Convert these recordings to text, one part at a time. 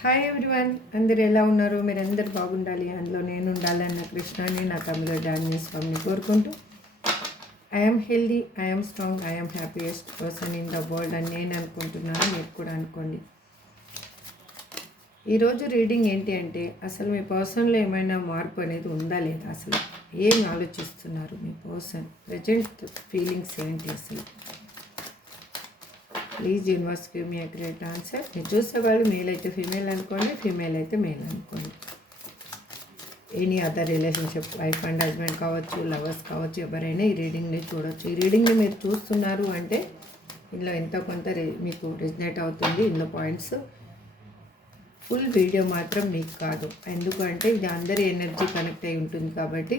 Hi everyone, అందరు ఎలా ఉన్నారు? మీరందరూ బాగుండాలి, అందులో నేను ఉండాలన్న కృష్ణాన్ని నా తమిళ డాన్య స్వామిని కోరుకుంటూ I'm healthy, I'm strong, I'm happiest person in the world అని నేను అనుకుంటున్నాను. మీరు కూడా అనుకోండి. ఈరోజు రీడింగ్ ఏంటి అంటే, అసలు మీ పర్సన్లో ఏమైనా మార్పు అనేది ఉందా లేదా, అసలు ఏం ఆలోచిస్తున్నారు మీ పర్సన్, ప్రజెంట్ ఫీలింగ్స్ ఏంటి అసలు. Please universe give me accurate answer. మీరు చూసేవాళ్ళు మేల్ అయితే ఫీమేల్ అనుకోండి, ఫీమేల్ అయితే మేల్ అనుకోండి. Any other relationship, wife and husband కావచ్చు, లవర్స్ కావచ్చు, ఎవరైనా ఈ రీడింగ్ని చూడవచ్చు. ఈ రీడింగ్ని మీరు చూస్తున్నారు అంటే ఇందులో ఎంతో కొంత మీకు రిజనేట్ అవుతుంది. ఇందులో పాయింట్స్ ఫుల్ వీడియో మాత్రం మీకు కాదు, ఎందుకంటే ఇది అందరి ఎనర్జీ కనెక్ట్ అయి ఉంటుంది. కాబట్టి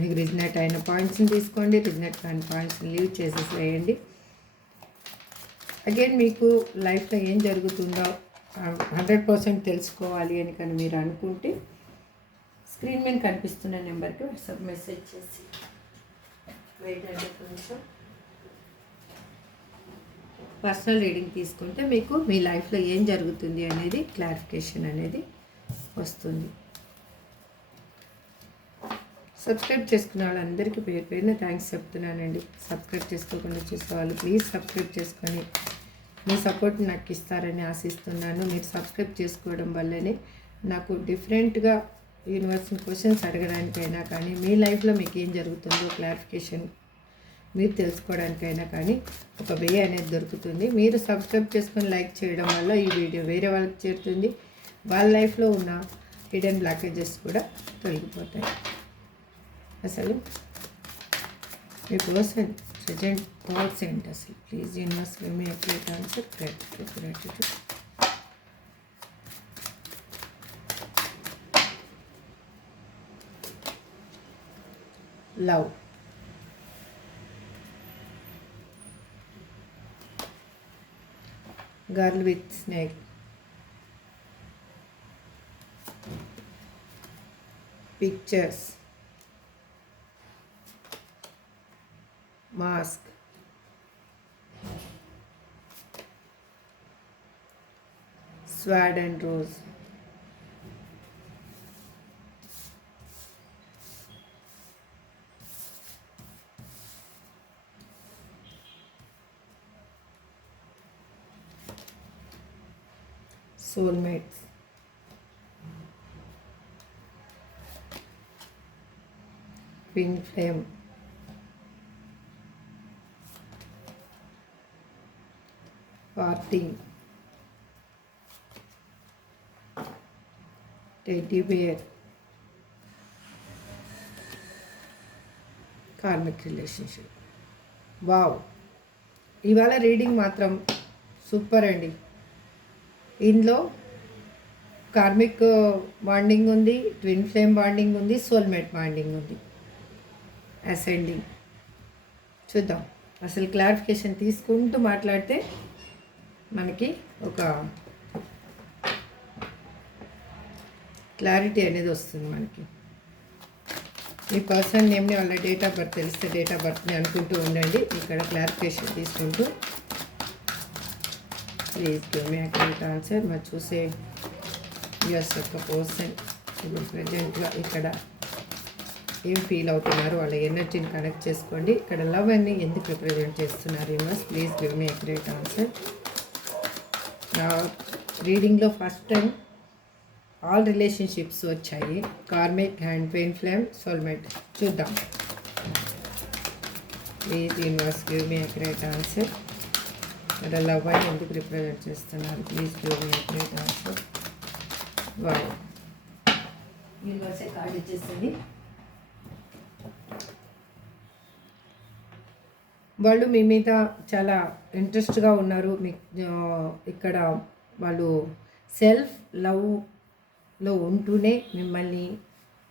మీకు రిజనేట్ అయిన పాయింట్స్ని తీసుకోండి, రిజనేట్ కాని పాయింట్స్ని లీవ్ చేసేసి వేయండి. అగైన్ మీకు లైఫ్లో ఏం జరుగుతుందో 100% తెలుసుకోవాలి అని కానీ మీరు అనుకుంటే స్క్రీన్ మీద కనిపిస్తున్న నెంబర్కి వాట్సాప్ మెసేజ్ చేసి వెయిట్ అంటే కొంచెం పర్సనల్ రీడింగ్ తీసుకుంటే మీకు మీ లైఫ్లో ఏం జరుగుతుంది అనేది క్లారిఫికేషన్ అనేది వస్తుంది. సబ్స్క్రైబ్ చేసుకున్న వాళ్ళందరికీ పేరు పేరున థ్యాంక్స్ చెప్తున్నానండి. సబ్స్క్రైబ్ చేసుకోకుండా చూసేవాళ్ళు ప్లీజ్ సబ్స్క్రైబ్ చేసుకొని మీ సపోర్ట్ నాకు ఇస్తారని ఆశిస్తున్నాను. మీరు సబ్స్క్రైబ్ చేసుకోవడం వల్లనే నాకు డిఫరెంట్గా యూనివర్సల్ క్వశ్చన్స్ అడగడానికైనా కానీ, మీ లైఫ్లో మీకు ఏం జరుగుతుందో క్లారిఫికేషన్ మీరు తెలుసుకోవడానికైనా కానీ ఒక వే అనేది దొరుకుతుంది. మీరు సబ్స్క్రైబ్ చేసుకొని లైక్ చేయడం వల్ల ఈ వీడియో వేరే వాళ్ళకి చేరుతుంది. వాళ్ళ లైఫ్లో ఉన్న హిడెన్ బ్లాకేజెస్ కూడా తొలగిపోతాయి. అసలు మీ పర్సన్ ప్రజెంట్ థాట్స్ ఏంటి అసలు, please universe give me accurate answer. Gratitude. Love, girl with snake, pictures, mask, sword and rose, soulmates, twin flame, parting, teddy bear, karmic relationship. Wow, ఇవాళ రీడింగ్ మాత్రం super అండి. ఇందులో karmic bonding ఉంది, twin flame bonding ఉంది, soulmate bonding ఉంది, ascending. చూద్దాం అసలు clarification తీసుకుంటూ మాట్లాడితే మనకి ఒక క్లారిటీ అనేది వస్తుంది మనకి. ఈ పర్సన్ నేమ్ని వాళ్ళ డేట్ ఆఫ్ బర్త్ తెలిస్తే డేట్ ఆఫ్ బర్త్ని అనుకుంటూ ఉండండి. ఇక్కడ క్లారిఫికేషన్ తీసుకుంటూ please give me accurate answer. మరి చూసే యూఎస్ యొక్క పర్సన్ ఇప్పుడు ప్రజెంట్గా ఇక్కడ ఏం ఫీల్ అవుతున్నారు, వాళ్ళ ఎనర్జీని కనెక్ట్ చేసుకోండి. ఇక్కడ లవ్ అని ఎందుకు రిప్రజెంట్ చేస్తున్నారు universe, please give me accurate answer. నా రీడింగ్లో ఫస్ట్ టైం ఆల్ రిలేషన్షిప్స్ వచ్చాయి, karmic and twin flame, soulmate. చూద్దాం please universe give me accurate answer. ఇక్కడ లవ్ అని ఎందుకు రిప్రజెంట్ చేస్తున్నారు, please give me accurate answer. Wow, యూనివర్సే కార్డ్ ఇచ్చేసింది. వాళ్ళు మీ మీద చాలా ఇంట్రెస్ట్గా ఉన్నారు. మీ ఇక్కడ వాళ్ళు సెల్ఫ్ లవ్లో ఉంటూనే మిమ్మల్ని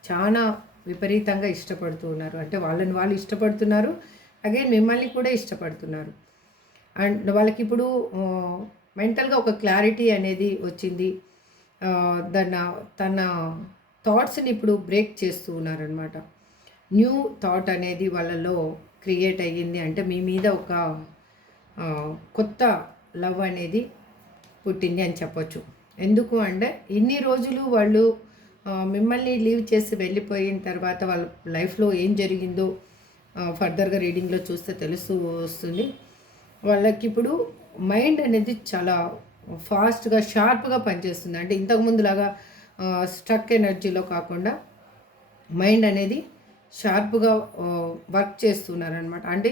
చాలా విపరీతంగా ఇష్టపడుతూ ఉన్నారు. అంటే వాళ్ళని వాళ్ళు ఇష్టపడుతున్నారు, అగైన్ మిమ్మల్ని కూడా ఇష్టపడుతున్నారు. అండ్ వాళ్ళకి ఇప్పుడు మెంటల్గా ఒక క్లారిటీ అనేది వచ్చింది. తన థాట్స్ని ఇప్పుడు బ్రేక్ చేస్తూ ఉన్నారనమాట. న్యూ థాట్ అనేది వాళ్ళలో క్రియేట్ అయ్యింది. అంటే మీ మీద ఒక కొత్త లవ్ అనేది పుట్టింది అని చెప్పొచ్చు. ఎందుకు అంటే ఇన్ని రోజులు వాళ్ళు మిమ్మల్ని లీవ్ చేసి వెళ్ళిపోయిన తర్వాత వాళ్ళ లైఫ్లో ఏం జరిగిందో ఫర్దర్గా రీడింగ్లో చూస్తే తెలుస్తూ వస్తుంది. వాళ్ళకి ఇప్పుడు మైండ్ అనేది చాలా ఫాస్ట్గా షార్ప్గా పనిచేస్తుంది. అంటే ఇంతకుముందులాగా స్ట్రక్ ఎనర్జీలో కాకుండా మైండ్ అనేది షార్ప్గా వర్క్ చేస్తున్నారనమాట. అంటే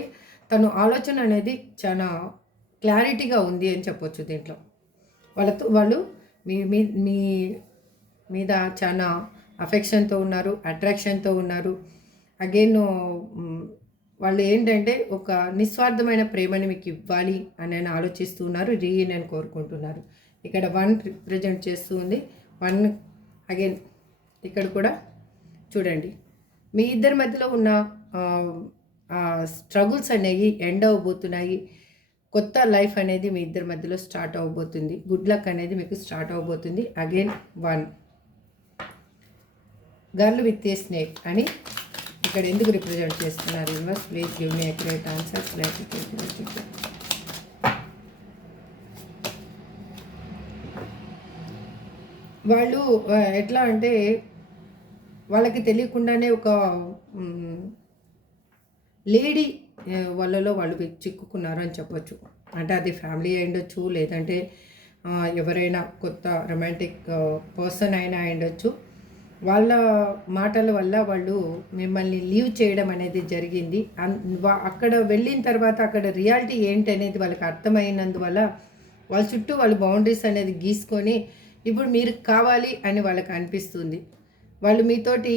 తను ఆలోచన అనేది చాలా క్లారిటీగా ఉంది అని చెప్పొచ్చు. దీంట్లో వాళ్ళు మీ మీ మీ మీద చాలా అఫెక్షన్తో ఉన్నారు, అట్రాక్షన్తో ఉన్నారు. అగైన్ వాళ్ళు ఏంటంటే ఒక నిస్వార్థమైన ప్రేమని మీకు ఇవ్వాలి అని ఆలోచిస్తూ ఉన్నారు. రీయూనియన్ కోరుకుంటున్నారు. ఇక్కడ 1 రిప్రజెంట్ చేస్తూ ఉంది. 1 అగైన్ ఇక్కడ కూడా చూడండి, మీ ఇద్దరి మధ్యలో ఉన్న స్ట్రగుల్స్ అనేవి ఎండ్ అవ్వబోతున్నాయి. కొత్త లైఫ్ అనేది మీ ఇద్దరి మధ్యలో స్టార్ట్ అవ్వబోతుంది. గుడ్ లక్ అనేది మీకు స్టార్ట్ అవ్వబోతుంది. Again 1 girl with a snake అని ఇక్కడ ఎందుకు రిప్రజెంట్ చేస్తున్నారు? Universe please give me accurate answers. వాళ్ళు ఎట్లా అంటే వాళ్ళకి తెలియకుండానే ఒక లేడీ వాళ్ళలో వాళ్ళు చిక్కుకున్నారు అని చెప్పొచ్చు. అంటే అది ఫ్యామిలీ అయ్యుండొచ్చు, లేదంటే ఎవరైనా కొత్త రొమాంటిక్ పర్సన్ అయినా అయ్యుండొచ్చు. వాళ్ళ మాటల వల్ల వాళ్ళు మిమ్మల్ని లీవ్ చేయడం అనేది జరిగింది. అక్కడ వెళ్ళిన తర్వాత అక్కడ రియాలిటీ ఏంటి అనేది వాళ్ళకి అర్థమైనందువల్ల వాళ్ళ చుట్టూ వాళ్ళు బౌండరీస్ అనేది గీసుకొని ఇప్పుడు మీరు కావాలి అని వాళ్ళకి అనిపిస్తుంది. వాళ్ళు మీతోటి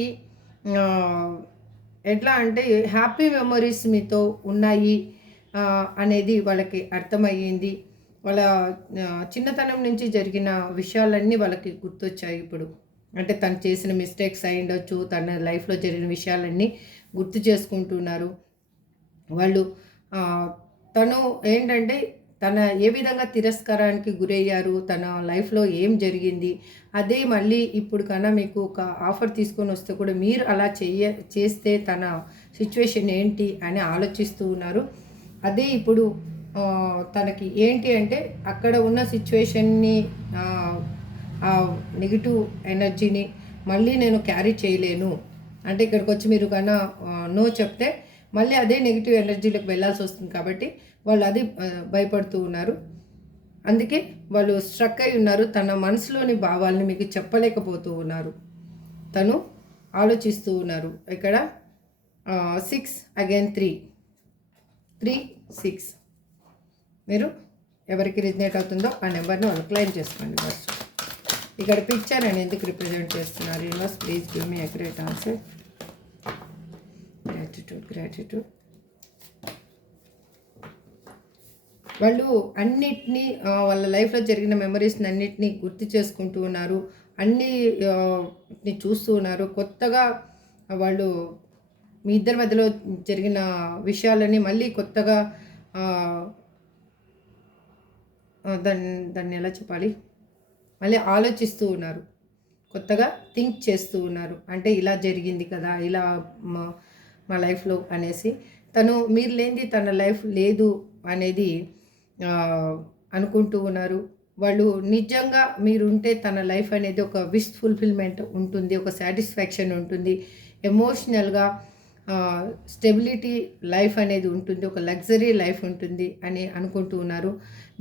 ఎట్లా అంటే హ్యాపీ మెమొరీస్ మీతో ఉన్నాయి అనేది వాళ్ళకి అర్థమయ్యింది. వాళ్ళ చిన్నతనం నుంచి జరిగిన విషయాలన్నీ వాళ్ళకి గుర్తొచ్చాయి ఇప్పుడు. అంటే తను చేసిన మిస్టేక్స్ అయి ఉండొచ్చు, తన లైఫ్లో జరిగిన విషయాలన్నీ గుర్తు చేసుకుంటున్నారు వాళ్ళు. తను ఏంటంటే తన ఏ విధంగా తిరస్కారానికి గురయ్యారు, తన లైఫ్లో ఏం జరిగింది, అదే మళ్ళీ ఇప్పుడు కన్నా మీకు ఒక ఆఫర్ తీసుకొని వస్తే కూడా మీరు అలా చేస్తే తన సిచ్యువేషన్ ఏంటి అని ఆలోచిస్తూ ఉన్నారు. అదే ఇప్పుడు తనకి ఏంటి అంటే అక్కడ ఉన్న సిచ్యువేషన్ని నెగిటివ్ ఎనర్జీని మళ్ళీ నేను క్యారీ చేయలేను. అంటే ఇక్కడికి వచ్చి మీరు కన్నా నో చెప్తే మళ్ళీ అదే నెగిటివ్ ఎనర్జీలోకి వెళ్ళాల్సి వస్తుంది. కాబట్టి వాళ్ళు అది భయపడుతూ ఉన్నారు. అందుకే వాళ్ళు స్ట్రక్ అయి ఉన్నారు. తన మనసులోని భావాలని మీకు చెప్పలేకపోతూ ఉన్నారు. తను ఆలోచిస్తూ ఉన్నారు. ఇక్కడ 6 అగైన్ 3 6 మీరు ఎవరికి రిజనేట్ అవుతుందో ఆ నెంబర్ని వాళ్ళు క్లెయిమ్ చేసుకోండి ఫస్ట్. ఇక్కడ పిక్చర్ అని ఎందుకు రిప్రజెంట్ చేస్తున్నారు? Universe please give me accurate answer. Gratitude. వాళ్ళు అన్నిటినీ వాళ్ళ లైఫ్లో జరిగిన మెమరీస్ని అన్నిటినీ గుర్తు చేసుకుంటూ ఉన్నారు. అన్నీ చూస్తూ ఉన్నారు. కొత్తగా వాళ్ళు మీ ఇద్దరి మధ్యలో జరిగిన విషయాలని మళ్ళీ కొత్తగా దాన్ని ఎలా చెప్పాలి, మళ్ళీ ఆలోచిస్తూ ఉన్నారు. కొత్తగా థింక్ చేస్తూ ఉన్నారు. అంటే ఇలా జరిగింది కదా, ఇలా మా లైఫ్లో అనేసి తను మీరు లేనిది తన లైఫ్ లేదు అనేది అనుకుంటూ ఉన్నారు. వాళ్ళు నిజంగా మీరుంటే తన లైఫ్ అనేది ఒక విష్ ఫుల్ఫిల్మెంట్ ఉంటుంది, ఒక సాటిస్ఫాక్షన్ ఉంటుంది, ఎమోషనల్గా స్టెబిలిటీ లైఫ్ అనేది ఉంటుంది, ఒక లగ్జరీ లైఫ్ ఉంటుంది అని అనుకుంటూ ఉన్నారు.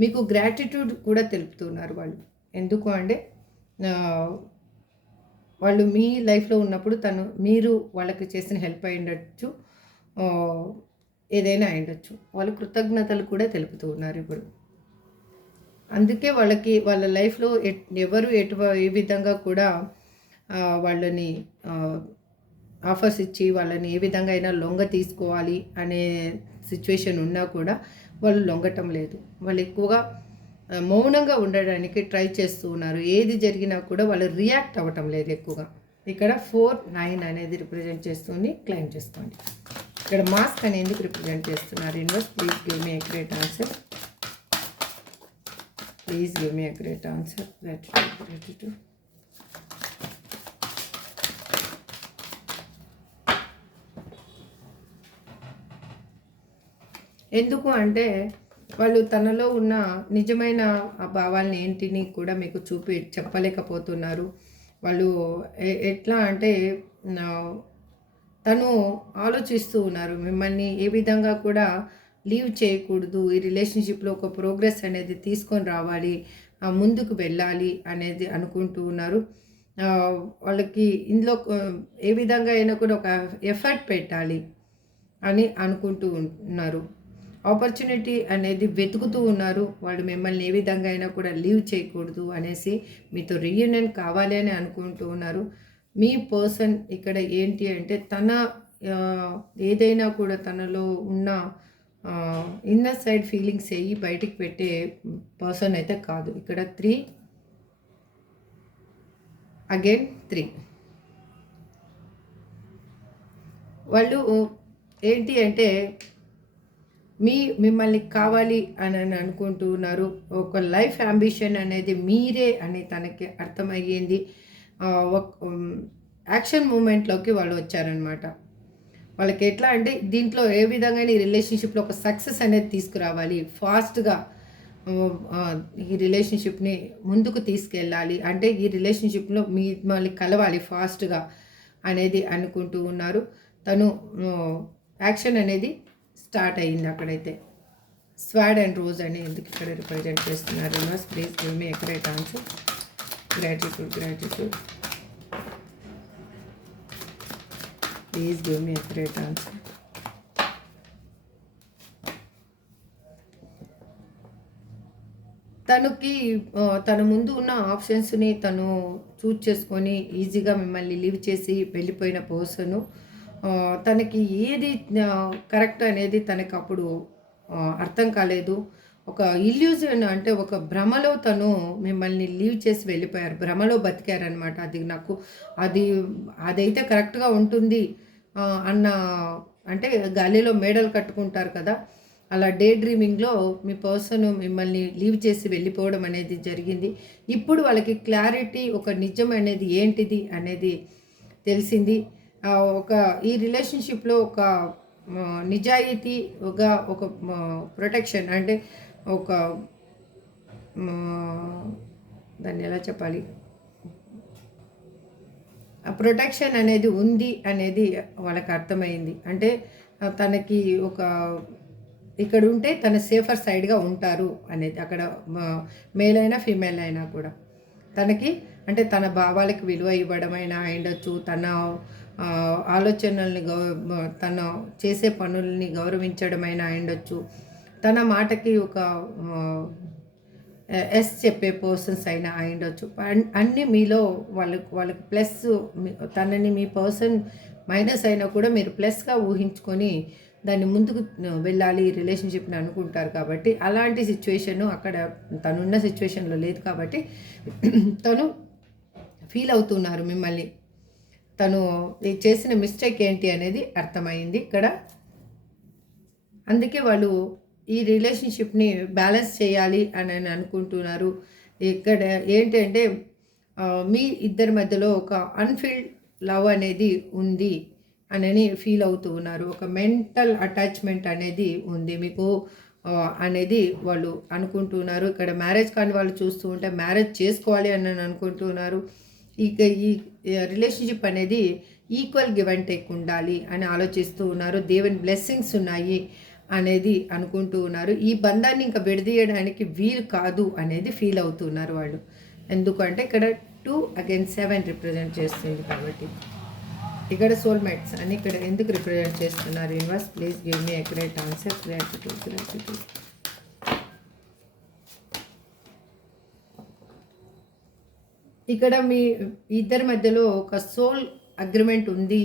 మీకు గ్రాటిట్యూడ్ కూడా తెలుపుతున్నారు వాళ్ళు. ఎందుకు అంటే వాళ్ళు మీ లైఫ్లో ఉన్నప్పుడు మీరు వాళ్ళకి చేసిన హెల్ప్ అయి ఉండొచ్చు, ఏదైనా అయ్యుండొచ్చు. వాళ్ళు కృతజ్ఞతలు కూడా తెలుపుతూ ఉన్నారు ఇప్పుడు. అందుకే వాళ్ళకి వాళ్ళ లైఫ్లో ఎవరు ఏ విధంగా కూడా వాళ్ళని ఆఫర్స్ ఇచ్చి వాళ్ళని ఏ విధంగా అయినా లొంగ తీసుకోవాలి అనే సిచ్యువేషన్ ఉన్నా కూడా వాళ్ళు లొంగటం లేదు. వాళ్ళు ఎక్కువగా మౌనంగా ఉండడానికి ట్రై చేస్తూ ఉన్నారు. ఏది జరిగినా కూడా వాళ్ళు రియాక్ట్ అవ్వటం లేదు ఎక్కువగా. ఇక్కడ 4 9 అనేది రిప్రజెంట్ చేస్తుంది. క్లెయిమ్ చేసుకోండి. ఇక్కడ మాస్క్ అని ఎందుకు రిప్రజెంట్ చేస్తున్నారు? Universe please give me accurate answer. Please give me accurate answer. Gratitude. ఎందుకు అంటే వాళ్ళు తనలో ఉన్న నిజమైన ఆ భావాల్ని ఏంటిని కూడా మీకు చెప్పలేకపోతున్నారు. వాళ్ళు ఎట్లా అంటే తను ఆలోచిస్తూ ఉన్నారు మిమ్మల్ని ఏ విధంగా కూడా లీవ్ చేయకూడదు, ఈ రిలేషన్షిప్లో ఒక ప్రోగ్రెస్ అనేది తీసుకొని రావాలి, ముందుకు వెళ్ళాలి అనేది అనుకుంటూ ఉన్నారు. వాళ్ళకి ఇందులో ఏ విధంగా అయినా కూడా ఒక ఎఫర్ట్ పెట్టాలి అని అనుకుంటూ ఉన్నారు. ఆపర్చునిటీ అనేది వెతుకుతూ ఉన్నారు. వాళ్ళు మిమ్మల్ని ఏ విధంగా అయినా కూడా లీవ్ చేయకూడదు అనేసి మీతో రీయూనియన్ కావాలి అని అనుకుంటూ ఉన్నారు. మీ పర్సన్ ఇక్కడ ఏంటి అంటే తన ఏదైనా కూడా తనలో ఉన్న ఇన్నర్ సైడ్ ఫీలింగ్స్ అయ్యి బయటికి పెట్టే పర్సన్ అయితే కాదు. ఇక్కడ 3 అగైన్ 3 వాళ్ళు ఏంటి అంటే మిమ్మల్ని కావాలి అని అనుకుంటున్నారు. ఒక లైఫ్ అంబిషన్ అనేది మీరే అని తనకి అర్థమయ్యింది. యాక్షన్ మూమెంట్లోకి వాళ్ళు వచ్చారనమాట. వాళ్ళకి ఎట్లా అంటే దీంట్లో ఏ విధంగా ఈ రిలేషన్షిప్లో ఒక సక్సెస్ అనేది తీసుకురావాలి, ఫాస్ట్గా ఈ రిలేషన్షిప్ని ముందుకు తీసుకెళ్ళాలి, అంటే ఈ రిలేషన్షిప్లో మిమ్మల్ని కలవాలి ఫాస్ట్గా అనేది అనుకుంటూ ఉన్నారు. తను యాక్షన్ అనేది స్టార్ట్ అయ్యింది అక్కడైతే. స్వాడ్ అండ్ రోజ్ అని ఎందుకు ఇక్కడ రిప్రజెంట్ చేస్తున్నారు? Universe please give me accurate answer. Gratitude please give me accurate answer. తన ముందు ఉన్న ఆప్షన్స్ని తను చూజ్ చేసుకొని ఈజీగా మిమ్మల్ని లీవ్ చేసి వెళ్ళిపోయిన పర్సను తనకి ఏది కరెక్ట్ అనేది తనకు అప్పుడు అర్థం కాలేదు. ఒక ఇల్యూజన్ అంటే ఒక భ్రమలో తను మిమ్మల్ని లీవ్ చేసి వెళ్ళిపోయారు, భ్రమలో బతికారనమాట. అదైతే కరెక్ట్గా ఉంటుంది అన్న, అంటే గాలిలో మేడలు కట్టుకుంటారు కదా, అలా డే డ్రీమింగ్లో మీ పర్సన్ మిమ్మల్ని లీవ్ చేసి వెళ్ళిపోవడం అనేది జరిగింది. ఇప్పుడు వాళ్ళకి క్లారిటీ, ఒక నిజం అనేది ఏంటిది అనేది తెలిసింది. ఈ రిలేషన్షిప్లో ఒక నిజాయితీ, ఒక ప్రొటెక్షన్, అంటే ఒక దాన్ని ఎలా చెప్పాలి, ప్రొటెక్షన్ అనేది ఉంది అనేది వాళ్ళకి అర్థమైంది. అంటే తనకి ఒక ఇక్కడ ఉంటే తన సేఫర్ సైడ్గా ఉంటారు అనేది, అక్కడ మేల్ అయినా ఫీమేల్ అయినా కూడా తనకి, అంటే తన భావాలకు విలువ ఇవ్వడమైనా అయిండొచ్చు, తన ఆలోచనల్ని తన చేసే పనుల్ని గౌరవించడమైనా అయిండొచ్చు, తన మాటకి ఒక ఎస్ చెప్పే పర్సన్స్ అయినా అయిండొచ్చు. అన్నీ మీలో వాళ్ళకి ప్లస్, తనని మీ పర్సన్ మైనస్ అయినా కూడా మీరు ప్లస్గా ఊహించుకొని దాన్ని ముందుకు వెళ్ళాలి ఈ రిలేషన్షిప్ని అనుకుంటారు. కాబట్టి అలాంటి సిచ్యువేషను అక్కడ తనున్న సిచ్యువేషన్లో లేదు. కాబట్టి తను ఫీల్ అవుతున్నారు మిమ్మల్ని, తను చేసిన మిస్టేక్ ఏంటి అనేది అర్థమైంది ఇక్కడ. అందుకే వాళ్ళు ఈ రిలేషన్షిప్ని బ్యాలెన్స్ చేయాలి అని అనుకుంటున్నారు. ఇక్కడ ఏంటంటే మీ ఇద్దరి మధ్యలో ఒక అన్ఫీల్డ్ లవ్ అనేది ఉంది అని ఫీల్ అవుతూ ఉన్నారు. ఒక మెంటల్ అటాచ్మెంట్ అనేది ఉంది మీకు అనేది వాళ్ళు అనుకుంటున్నారు. ఇక్కడ మ్యారేజ్ కాని వాళ్ళు చూస్తూ ఉంటే మ్యారేజ్ చేసుకోవాలి అని అనుకుంటున్నారు. ఇక ఈ రిలేషన్షిప్ అనేది ఈక్వల్ గివ్ అండ్ టేక్ ఉండాలి అని ఆలోచిస్తూ ఉన్నారు. దేవుని బ్లెస్సింగ్స్ ఉన్నాయి అనేది అనుకుంటూ ఉన్నారు. ఈ బంధాన్ని ఇంకా విడదీయడానికి వీలు కాదు అనేది ఫీల్ అవుతున్నారు వాళ్ళు. ఎందుకంటే ఇక్కడ 2 against 7 రిప్రజెంట్ చేస్తుంది. కాబట్టి ఇక్కడ సోల్మేట్స్ అని ఇక్కడ ఎందుకు రిప్రజెంట్ చేస్తున్నారు? Universe please give me accurate answer. Gratitude. ఇక్కడ మీ ఇద్దరి మధ్యలో ఒక సోల్ అగ్రిమెంట్ ఉంది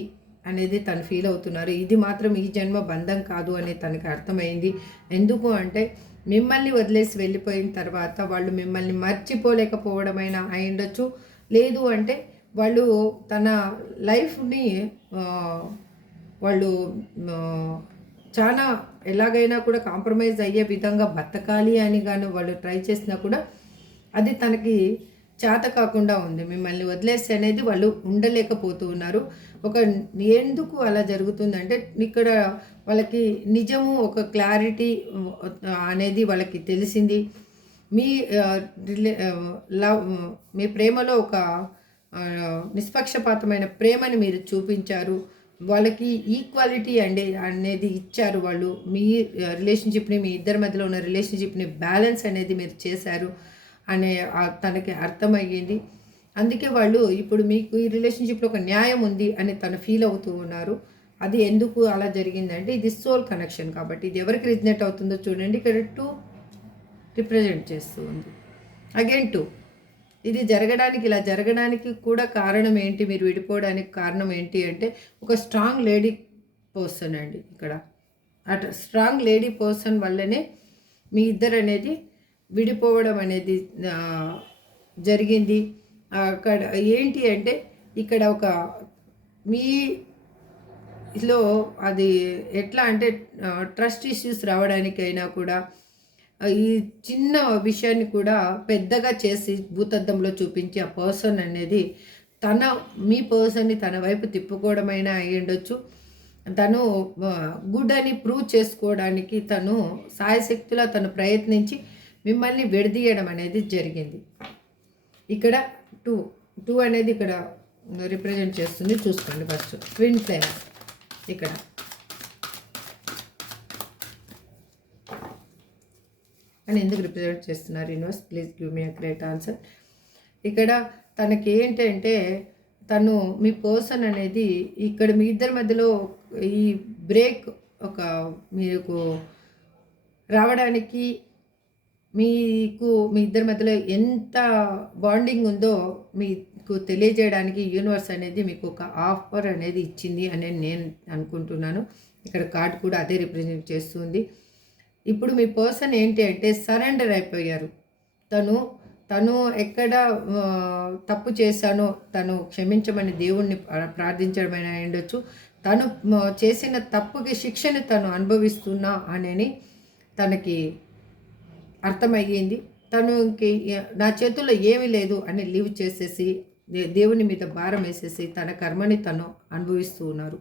అనేది తను ఫీల్ అవుతున్నారు. ఇది మాత్రం ఈ జన్మ బంధం కాదు అని తనకి అర్థమైంది. ఎందుకు అంటే మిమ్మల్ని వదిలేసి వెళ్ళిపోయిన తర్వాత వాళ్ళు మిమ్మల్ని మర్చిపోలేకపోవడమైనా అయిండొచ్చు, లేదు అంటే వాళ్ళు తన లైఫ్ని వాళ్ళు చాలా ఎలాగైనా కూడా కాంప్రమైజ్ అయ్యే విధంగా బతకాలి అని కానీ వాళ్ళు ట్రై చేసినా కూడా అది తనకి చేత కాకుండా ఉంది. మిమ్మల్ని వదిలేసి అనేది వాళ్ళు ఉండలేకపోతూ ఉన్నారు. ఒక ఎందుకు అలా జరుగుతుందంటే ఇక్కడ వాళ్ళకి నిజము ఒక క్లారిటీ అనేది వాళ్ళకి తెలిసింది. మీ లవ్ మీ ప్రేమలో ఒక నిష్పక్షపాతమైన ప్రేమని మీరు చూపించారు. వాళ్ళకి ఈక్వాలిటీ అనేది ఇచ్చారు వాళ్ళు. మీ రిలేషన్‌షిప్‌ని మీ ఇద్దరి మధ్యలో ఉన్న రిలేషన్‌షిప్‌ని బ్యాలెన్స్ అనేది మీరు చేశారు అనే తనకి అర్థమయ్యింది. అందుకే వాళ్ళు ఇప్పుడు మీకు ఈ రిలేషన్‌షిప్‌లో ఒక న్యాయం ఉంది అని తను ఫీల్ అవుతూ ఉన్నారు. అది ఎందుకు అలా జరిగిందంటే ఇది సోల్ కనెక్షన్ కాబట్టి ఇది ఎవరికి రిజనేట్ అవుతుందో చూడండి. ఇక్కడ 2 రిప్రజెంట్ చేస్తూ ఉంది. అగైన్ 2 ఇది జరగడానికి ఇలా జరగడానికి కూడా కారణం ఏంటి? మీరు విడిపోవడానికి కారణం ఏంటి అంటే ఒక స్ట్రాంగ్ లేడీ పర్సన్ అండి ఇక్కడ. స్ట్రాంగ్ లేడీ పర్సన్ వల్లనే మీ ఇద్దరు అనేది విడిపోవడం అనేది జరిగింది. అక్కడ ఏంటి అంటే ఇక్కడ ఒక మీలో అది ఎట్లా అంటే ట్రస్ట్ ఇష్యూస్ రావడానికైనా కూడా ఈ చిన్న విషయాన్ని కూడా పెద్దగా చేసి భూతద్దంలో చూపించి ఆ పర్సన్ అనేది మీ పర్సన్ని తన వైపు తిప్పుకోవడమైనా అయి ఉండొచ్చు. తను గుడ్ అని ప్రూవ్ చేసుకోవడానికి తను సాయశక్తులా తను ప్రయత్నించి మిమ్మల్ని విడదీయడం అనేది జరిగింది. ఇక్కడ 2 అనేది ఇక్కడ రిప్రజెంట్ చేస్తుంది. చూసుకోండి ఫస్ట్ ట్విన్ ఫ్లేమ్స్ ఇక్కడ. అని ఎందుకు రిప్రజెంట్ చేస్తున్నారు universe? Please give me a great answer. ఇక్కడ తనకి ఏంటంటే తను మీ పర్సన్ అనేది ఇక్కడ మీ ఇద్దరి మధ్యలో ఈ బ్రేక్ ఒక మీకు రావడానికి మీకు మీ ఇద్దరి మధ్యలో ఎంత బాండింగ్ ఉందో మీకు తెలియజేయడానికి యూనివర్స్ అనేది మీకు ఒక ఆఫర్ అనేది ఇచ్చింది అని నేను అనుకుంటున్నాను. ఇక్కడ కార్డ్ కూడా అదే రిప్రజెంట్ చేస్తుంది. ఇప్పుడు మీ పర్సన్ ఏంటి అంటే సరెండర్ అయిపోయారు. తను ఎక్కడ తప్పు చేశానో తను క్షమించమని దేవుణ్ణి ప్రార్థించడమైనా ఉండొచ్చు. తను చేసిన తప్పుకి శిక్షని తను అనుభవిస్తున్నా అని తనకి అర్థమయ్యింది. తను నా చేతుల్లో ఏమీ లేదు అని లీవ్ చేసేసి దేవుని మీద భారం వేసేసి తన కర్మని తను అనుభవిస్తూ ఉన్నారు.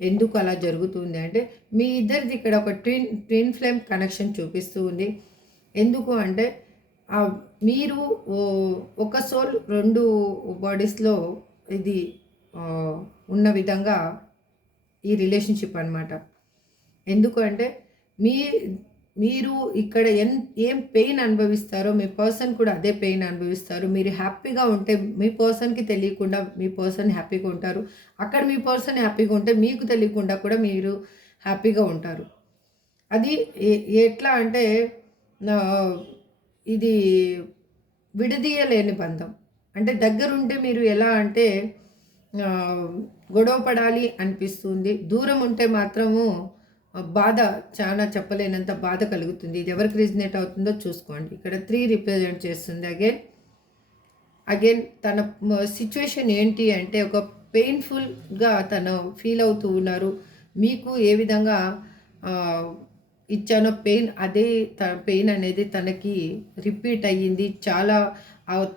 ఎందుకు అలా జరుగుతుంది అంటే మీ ఇద్దరిది ఇక్కడ ఒక ట్విన్ ఫ్లేమ్ కనెక్షన్ చూపిస్తూ ఉంది. ఎందుకు అంటే మీరు ఒక సోల్ 2 బాడీస్లో ఇది ఉన్న విధంగా ఈ రిలేషన్షిప్ అనమాట. ఎందుకు అంటే మీరు ఇక్కడ ఏం పెయిన్ అనుభవిస్తారో మీ పర్సన్ కూడా అదే పెయిన్ అనుభవిస్తారు. మీరు హ్యాపీగా ఉంటే మీ పర్సన్కి తెలియకుండా మీ పర్సన్ హ్యాపీగా ఉంటారు. అక్కడ మీ పర్సన్ హ్యాపీగా ఉంటే మీకు తెలియకుండా కూడా మీరు హ్యాపీగా ఉంటారు. అది ఎట్లా అంటే ఇది విడదీయలేని బంధం. అంటే దగ్గరుంటే మీరు ఎలా అంటే గొడవ పడాలి అనిపిస్తుంది. దూరం ఉంటే మాత్రము బాధ చాలా చెప్పలేనంత బాధ కలుగుతుంది. ఇది ఎవరికి రిజనేట్ అవుతుందో చూసుకోండి. ఇక్కడ 3 రిప్రజెంట్ చేస్తుంది. అగైన్ తన సిచ్యువేషన్ ఏంటి అంటే ఒక పెయిన్ఫుల్గా తను ఫీల్ అవుతూ ఉన్నారు. మీకు ఏ విధంగా ఇచ్చానో పెయిన్ అదే పెయిన్ అనేది తనకి రిపీట్ అయ్యింది. చాలా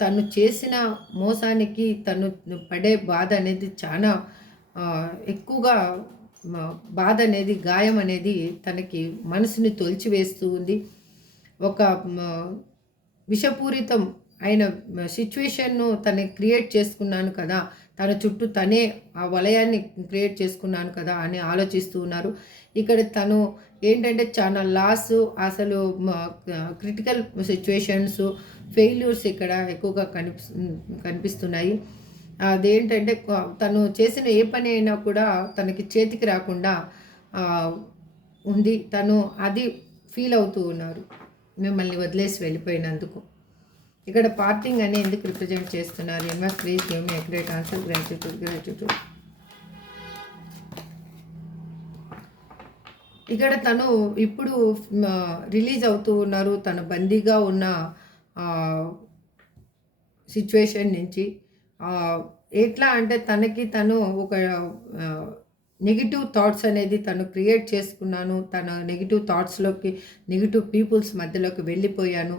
తను చేసిన మోసానికి తను పడే బాధ అనేది చాలా ఎక్కువగా బాధ అనేది గాయం అనేది తనకి మనసుని తొలిచివేస్తూ ఉంది. ఒక విషపూరితం అయిన సిచ్యువేషన్ను తను క్రియేట్ చేసుకున్నాను కదా, తన చుట్టూ తనే ఆ వలయాన్ని క్రియేట్ చేసుకున్నాను కదా అని ఆలోచిస్తూ ఉన్నారు. ఇక్కడ తను ఏంటంటే చాలా లాస్, అసలు క్రిటికల్ సిచ్యువేషన్స్, ఫెయిల్యూర్స్ ఇక్కడ ఎక్కువగా కనిపిస్తున్నాయి. అదేంటంటే తను చేసిన ఏ పని అయినా కూడా తనకి చేతికి రాకుండా ఉంది. తను అది ఫీల్ అవుతూ ఉన్నారు మిమ్మల్ని వదిలేసి వెళ్ళిపోయినందుకు. ఇక్కడ పార్టింగ్ అని ఎందుకు రిప్రజెంట్ చేస్తున్నారు? Universe please give me great answer. Gratitude. ఇక్కడ తను ఇప్పుడు రిలీజ్ అవుతూ ఉన్నారు తను బందీగా ఉన్న సిచ్యువేషన్ నుంచి. ఎట్లా అంటే తను ఒక నెగిటివ్ థాట్స్ అనేది తను క్రియేట్ చేసుకున్నాను. తన నెగిటివ్ థాట్స్లోకి నెగిటివ్ పీపుల్స్ మధ్యలోకి వెళ్ళిపోయాను.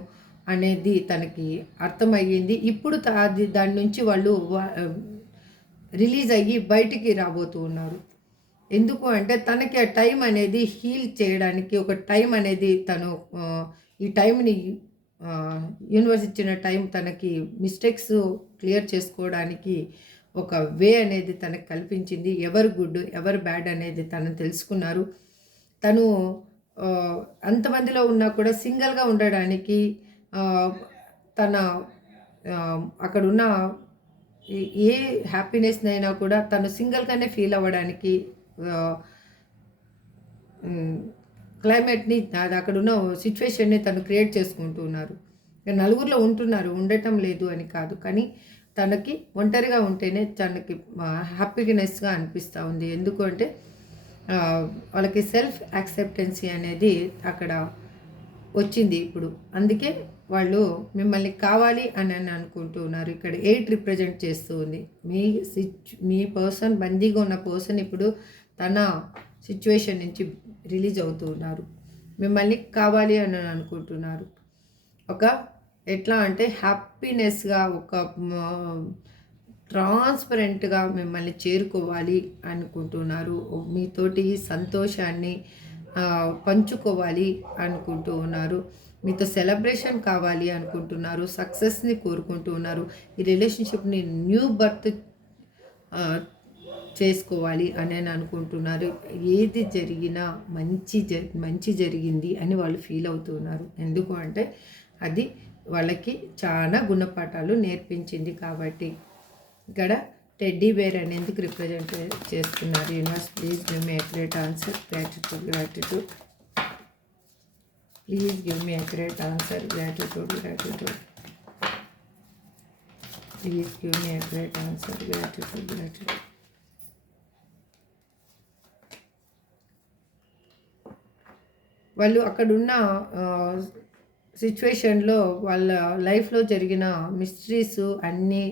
అనేది తనకి అర్థమయ్యింది. ఇప్పుడు దాని నుంచి వాళ్ళు రిలీజ్ అయ్యి బయటికి రాబోతూ ఉన్నారు. ఎందుకు అంటే తనకి ఆ టైం అనేది హీల్ చేయడానికి ఒక టైం అనేది తను ఈ టైంని యూనివర్స్ ఇచ్చిన టైం తనకి మిస్టేక్స్ క్లియర్ చేసుకోవడానికి ఒక వే అనేది తనకు కల్పించింది. ఎవరు గుడ్ ఎవరు బ్యాడ్ అనేది తను తెలుసుకున్నారు. తను అంతమందిలో ఉన్నా కూడా సింగిల్గా ఉండడానికి తన అక్కడున్న ఏ హ్యాపీనెస్నైనా కూడా తను సింగిల్గానే ఫీల్ అవ్వడానికి క్లైమేట్ని అక్కడున్న సిచ్యువేషన్ని తను క్రియేట్ చేసుకుంటూ ఉన్నారు. నలుగురిలో ఉండటం లేదు అని కాదు, కానీ తనకి ఒంటరిగా ఉంటేనే తనకి హ్యాపీనెస్గా అనిపిస్తూ ఉంది. ఎందుకు అంటే వాళ్ళకి సెల్ఫ్ యాక్సెప్టెన్సీ అనేది అక్కడ వచ్చింది ఇప్పుడు. అందుకే వాళ్ళు మిమ్మల్ని కావాలి అని అనుకుంటూ ఉన్నారు. ఇక్కడ 8 రిప్రజెంట్ చేస్తూ ఉంది. మీ పర్సన్, బందీగా ఉన్న పర్సన్ ఇప్పుడు తన సిచ్యువేషన్ నుంచి రిలీజ్ అవుతూ ఉన్నారు. మిమ్మల్ని కావాలి అని అనుకుంటున్నారు. ఒక ఎట్లా అంటే హ్యాపీనెస్గా, ఒక ట్రాన్స్పరెంట్గా మిమ్మల్ని చేరుకోవాలి అనుకుంటున్నారు. మీతోటి సంతోషాన్ని పంచుకోవాలి అనుకుంటూ ఉన్నారు. మీతో సెలబ్రేషన్ కావాలి అనుకుంటున్నారు. సక్సెస్ని కోరుకుంటూ ఉన్నారు. ఈ రిలేషన్షిప్ని న్యూ బర్త్ చేసుకోవాలి అని అనుకుంటున్నారు. ఏది జరిగినా మంచి జరిగింది అని వాళ్ళు ఫీల్ అవుతున్నారు. ఎందుకు అంటే అది వాళ్ళకి చాలా గుణపాఠాలు నేర్పించింది కాబట్టి. ఇక్కడ టెడ్డీ బేర్ అని ఎందుకు రిప్రజెంట్ చేస్తున్నారు? Universe please give me accurate answer. Gratitude. Please give me accurate answer. Gratitude. Please give me accurate answer. Gratitude. వాళ్ళు అక్కడున్న సిచ్యువేషన్లో వాళ్ళ లైఫ్లో జరిగిన మిస్టరీస్ అన్నీ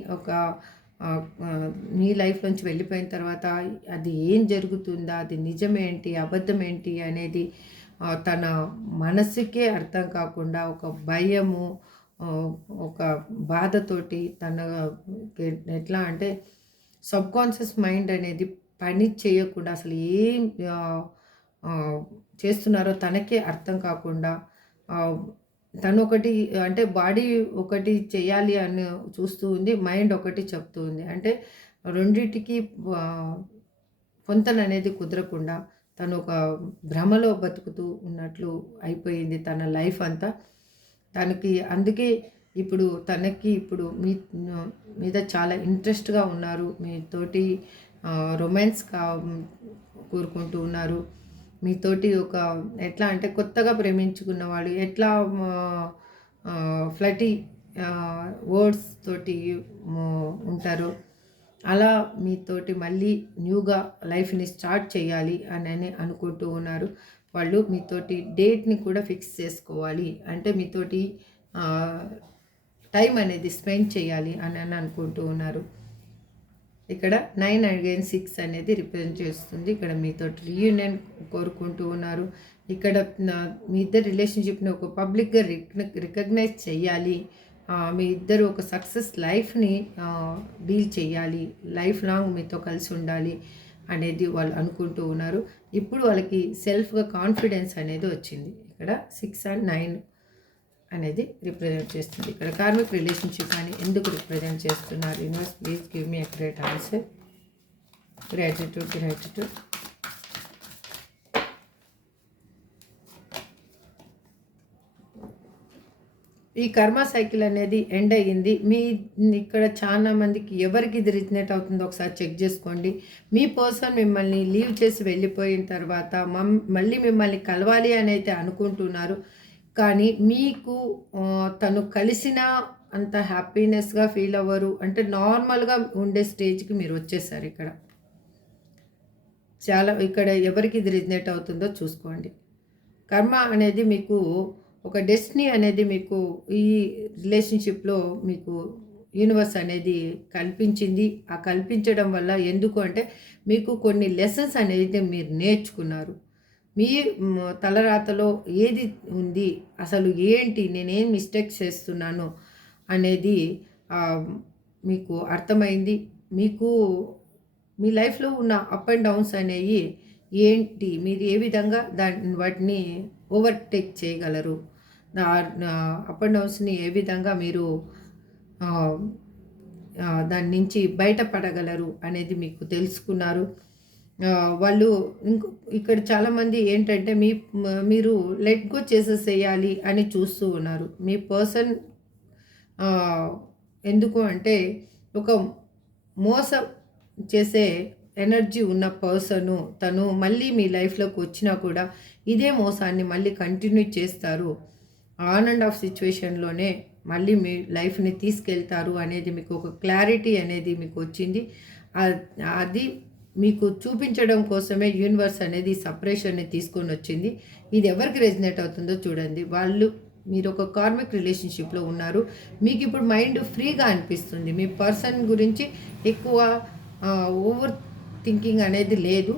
మీ లైఫ్ నుంచి వెళ్ళిపోయిన తర్వాత అది ఏం జరుగుతుందా, అది నిజమేంటి అబద్ధమేంటి అనేది తన మనసుకే అర్థం కాకుండా ఒక భయము, ఒక బాధతోటి తన ఎట్లా అంటే సబ్కాన్షియస్ మైండ్ అనేది పని చేయకుండా అసలు ఏం చేస్తున్నారో తనకే అర్థం కాకుండా తను ఒకటి అంటే బాడీ ఒకటి చేయాలి అని చూస్తూ ఉంది, మైండ్ ఒకటి చెప్తూ ఉంది. అంటే రెండింటికి పొంతన అనేది కుదరకుండా తను ఒక భ్రమలో బతుకుతూ ఉన్నట్లు అయిపోయింది తన లైఫ్ అంతా. అందుకే ఇప్పుడు మీద చాలా ఇంట్రెస్ట్గా ఉన్నారు. మీతోటి రొమాన్స్ కోరుకుంటూ ఉన్నారు. మీతోటి ఒక ఎట్లా అంటే కొత్తగా ప్రేమించుకున్న వాళ్ళు ఎట్లా ఫ్లటీ వర్డ్స్ తోటి ఉంటారు, అలా మీతోటి మళ్ళీ న్యూగా లైఫ్ని స్టార్ట్ చేయాలి అని అనుకుంటూ ఉన్నారు. వాళ్ళు మీతోటి డేట్ని కూడా ఫిక్స్ చేసుకోవాలి, అంటే మీతోటి టైం అనేది స్పెండ్ చేయాలి అని అనుకుంటూ ఉన్నారు. ఇక్కడ 9 again 6 అనేది రిప్రజెంట్ చేస్తుంది. ఇక్కడ మీతో రీయూనియన్ కోరుకుంటూ ఉన్నారు. ఇక్కడ మీ ఇద్దరు రిలేషన్షిప్ని ఒక పబ్లిక్గా రికగ్నైజ్ చేయాలి. మీ ఇద్దరు ఒక సక్సెస్ లైఫ్ని డీల్ చేయాలి, లైఫ్ లాంగ్ మీతో కలిసి ఉండాలి అనేది వాళ్ళు అనుకుంటూ ఉన్నారు. ఇప్పుడు వాళ్ళకి సెల్ఫ్గా కాన్ఫిడెన్స్ అనేది వచ్చింది. ఇక్కడ 6 and 9 అనేది రిప్రజెంట్ చేస్తుంది. ఇక్కడ కార్మిక్ రిలేషన్షిప్ అని ఎందుకు రిప్రజెంట్ చేస్తున్నారు? Universe please give me accurate answer. Gratitude. ఈ కర్మ సైకిల్ అనేది ఎండ్ అయ్యింది. ఇక్కడ చాలా మందికి ఎవరికి ఇది రిజనేట్ అవుతుందో ఒకసారి చెక్ చేసుకోండి. మీ పర్సన్ మిమ్మల్ని లీవ్ చేసి వెళ్ళిపోయిన తర్వాత మళ్ళీ మిమ్మల్ని కలవాలి అని అయితే అనుకుంటున్నారు, కానీ మీకు తను కలిసిన అంత హ్యాపీనెస్గా ఫీల్ అవ్వరు. అంటే నార్మల్గా ఉండే స్టేజ్కి మీరు వచ్చేసారు. ఇక్కడ ఎవరికి ఇది రిజనేట్ అవుతుందో చూసుకోండి. కర్మ అనేది మీకు ఒక డెస్టినీ అనేది మీకు ఈ రిలేషన్షిప్లో మీకు యూనివర్స్ అనేది కల్పించింది. ఆ కల్పించడం వల్ల ఎందుకు అంటే మీకు కొన్ని లెసన్స్ అనేది మీరు నేర్చుకున్నారు. మీ తలరాతలో ఏది ఉంది, అసలు ఏంటి, నేనేం మిస్టేక్స్ చేస్తున్నాను అనేది మీకు అర్థమైంది. మీకు మీ లైఫ్లో ఉన్న అప్ అండ్ డౌన్స్ అనేవి ఏంటి, మీరు ఏ విధంగా వాటిని ఓవర్టేక్ చేయగలరు, అప్ అండ్ డౌన్స్ని ఏ విధంగా మీరు దాని నుంచి బయటపడగలరు అనేది మీకు తెలుసుకున్నారు. వాళ్ళు ఇక్కడ చాలామంది ఏంటంటే మీరు లెట్ గో చేసేసేయాలి అని చూస్తూ ఉన్నారు. మీ పర్సన్ ఎందుకు అంటే ఒక మోసం చేసే ఎనర్జీ ఉన్న పర్సను తను మళ్ళీ మీ లైఫ్లోకి వచ్చినా కూడా ఇదే మోసాన్ని మళ్ళీ కంటిన్యూ చేస్తారు. ఆన్ అండ్ ఆఫ్ సిచ్యువేషన్లోనే మళ్ళీ మీ లైఫ్ని తీసుకెళ్తారు అనేది మీకు ఒక క్లారిటీ అనేది మీకు వచ్చింది. అది మీకు చూపించడం కోసమే యూనివర్స్ అనేది సపరేషన్ని తీసుకొని వచ్చింది. ఇది ఎవరికి రెజినేట్ అవుతుందో చూడండి. మీరు ఒక కార్మిక్ రిలేషన్షిప్లో ఉన్నారు. మీకు ఇప్పుడు మైండ్ ఫ్రీగా అనిపిస్తుంది. మీ పర్సన్ గురించి ఎక్కువ ఓవర్ థింకింగ్ అనేది లేదు.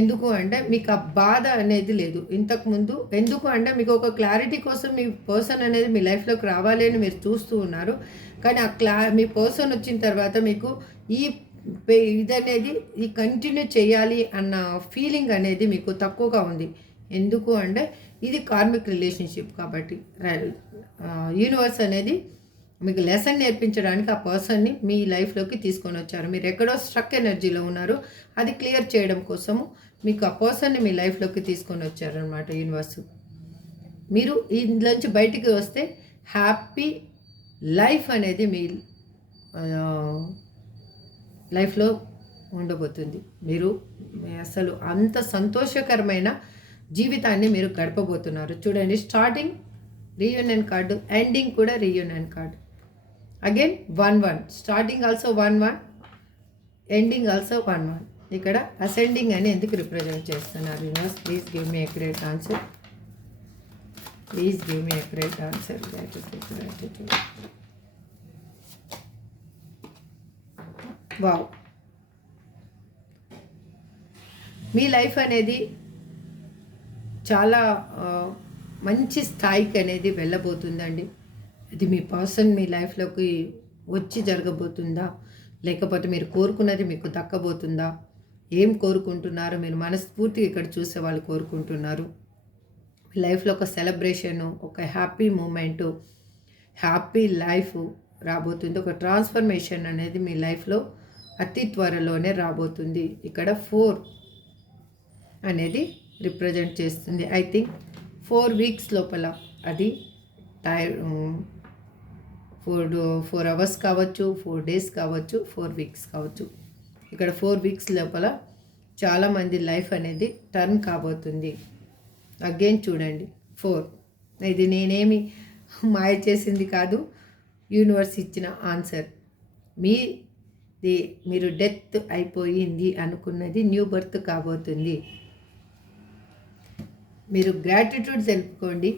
ఎందుకు అంటే మీకు ఆ బాధ అనేది లేదు ఇంతకుముందు. ఎందుకు అంటే మీకు ఒక క్లారిటీ కోసం మీ పర్సన్ అనేది మీ లైఫ్లోకి రావాలి అని మీరు చూస్తూ ఉన్నారు. కానీ మీ పర్సన్ వచ్చిన తర్వాత మీకు ఇదనేది కంటిన్యూ చేయాలి అన్న ఫీలింగ్ అనేది మీకు తక్కువగా ఉంది. ఎందుకు అంటే ఇది కార్మిక్ రిలేషన్షిప్ కాబట్టి యూనివర్స్ అనేది మీకు లెసన్ నేర్పించడానికి ఆ పర్సన్ని మీ లైఫ్లోకి తీసుకొని వచ్చారు. మీరు ఎక్కడో స్ట్రక్ ఎనర్జీలో ఉన్నారు, అది క్లియర్ చేయడం కోసము మీకు ఆ పర్సన్ని మీ లైఫ్లోకి తీసుకొని వచ్చారనమాట యూనివర్స్. మీరు ఇందులోంచి బయటికి వస్తే హ్యాపీ లైఫ్ అనేది మీ లైఫ్లో ఉండబోతుంది. మీరు అసలు అంత సంతోషకరమైన జీవితాన్ని మీరు గడపబోతున్నారు. చూడండి, స్టార్టింగ్ రీయూనియన్ కార్డు, ఎండింగ్ కూడా reunion card. Again 1-1, starting also 1-1, ending also 1-1. ఇక్కడ అసెండింగ్ అని ఎందుకు రిప్రజెంట్ చేస్తున్నారు universe? Please give me accurate answer. Please give me accurate answer. Gratitude. Wow, me life అనేది చాలా మంచి స్థాయికి అనేది వెళ్ళబోతుందండి. ఇది మీ పర్సన్ మీ లైఫ్లోకి వచ్చి జరగబోతుందా, లేకపోతే మీరు కోరుకున్నది మీకు దక్కబోతుందా? ఏం కోరుకుంటున్నారు మీరు మనస్ఫూర్తిగా ఇక్కడ చూసే వాళ్ళు కోరుకుంటున్నారు? మీ లైఫ్లో ఒక సెలబ్రేషను, ఒక హ్యాపీ మూమెంటు, హ్యాపీ లైఫ్ రాబోతుంది. ఒక ట్రాన్స్ఫర్మేషన్ అనేది మీ లైఫ్లో అతి త్వరలోనే రాబోతుంది. ఇక్కడ 4 అనేది రిప్రజెంట్ చేస్తుంది. ఐ థింక్ 4 వీక్స్ లోపల అది 4 అవర్స్ కావచ్చు, 4 డేస్ కావచ్చు, 4 వీక్స్ కావచ్చు. ఇక్కడ 4 వీక్స్ లోపల చాలామంది లైఫ్ అనేది టర్న్ కాబోతుంది. అగైన్ చూడండి 4. ఇది నేనేమి మాయ చేసింది కాదు, యూనివర్స్ ఇచ్చిన ఆన్సర్. మీరు డెత్ అయిపోయింది అనుకున్నది న్యూ బర్త్ కాబోతుంది. మీరు గ్రాటిట్యూడ్ తెలుపుకోండి,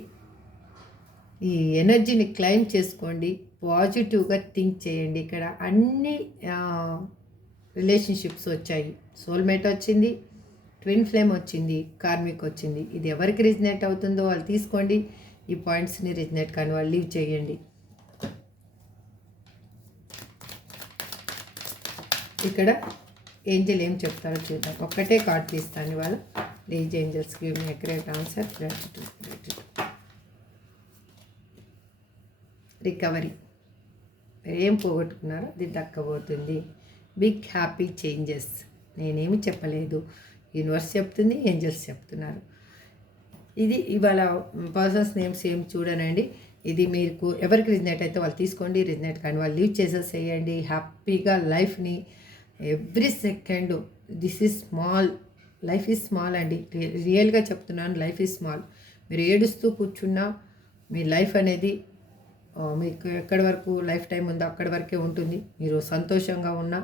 ఈ ఎనర్జీని క్లైమ్ చేసుకోండి, పాజిటివ్గా థింక్ చేయండి. ఇక్కడ అన్ని రిలేషన్షిప్స్ వచ్చాయి. సోల్మేట్ వచ్చింది, ట్విన్ ఫ్లేమ్ వచ్చింది, కార్మిక్ వచ్చింది. ఇది ఎవరికి రిజనేట్ అవుతుందో వాళ్ళు తీసుకోండి, ఈ పాయింట్స్ని రిజనేట్ కానీ వాళ్ళు లీవ్ చేయండి. ఇక్కడ ఏంజల్ ఏం చెప్తారో చూద్దాం. ఒక్కటే కార్డ్ తీస్తాను ఇవాళ. Please angels give me accurate answer. Gratitude. Recovery. ఏం పోగొట్టుకున్నారో అది దక్కబోతుంది. Big happy changes. నేనేమి చెప్పలేదు, యూనివర్స్ చెప్తుంది, ఏంజల్స్ చెప్తున్నారు. ఇది ఇవాళ పర్సన్స్ నేమ్స్ ఏం చూడనండి. ఇది మీకు ఎవరికి రిజనేట్ అయితే వాళ్ళు తీసుకోండి, రిజనేట్ కానీ వాళ్ళు లీవ్ చేసేసేయండి. హ్యాపీగా లైఫ్ని every second. This is small, life is small అండి. రియల్గా చెప్తున్నాను, లైఫ్ ఈజ్ స్మాల్. మీరు ఏడుస్తూ కూర్చున్నా మీ లైఫ్ అనేది మీకు ఎక్కడి వరకు లైఫ్ టైం ఉందో అక్కడి వరకే ఉంటుంది. మీరు సంతోషంగా ఉన్నా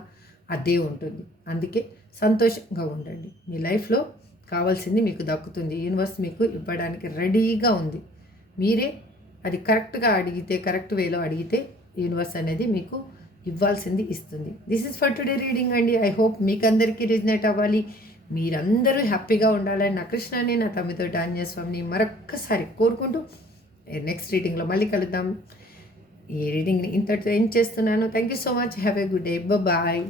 అదే ఉంటుంది. అందుకే సంతోషంగా ఉండండి. మీ లైఫ్లో కావాల్సింది మీకు దక్కుతుంది. యూనివర్స్ మీకు ఇవ్వడానికి రెడీగా ఉంది. మీరే అది కరెక్ట్గా అడిగితే, కరెక్ట్ వేలో అడిగితే యూనివర్స్ అనేది మీకు ఇవ్వాల్సింది ఇస్తుంది. This is for today reading అండి. ఐ హోప్ మీకు అందరికీ రిజనేట్ అవ్వాలి. మీరందరూ హ్యాపీగా ఉండాలని నా కృష్ణని, నా తమ్మితోటి ఆంజనేయస్వామిని మరొక్కసారి కోరుకుంటూ నెక్స్ట్ రీడింగ్లో మళ్ళీ కలుద్దాం. ఈ రీడింగ్ని ఇంతటితో ఏం చేస్తున్నాను. Thank you so much. Have a good day. Bye.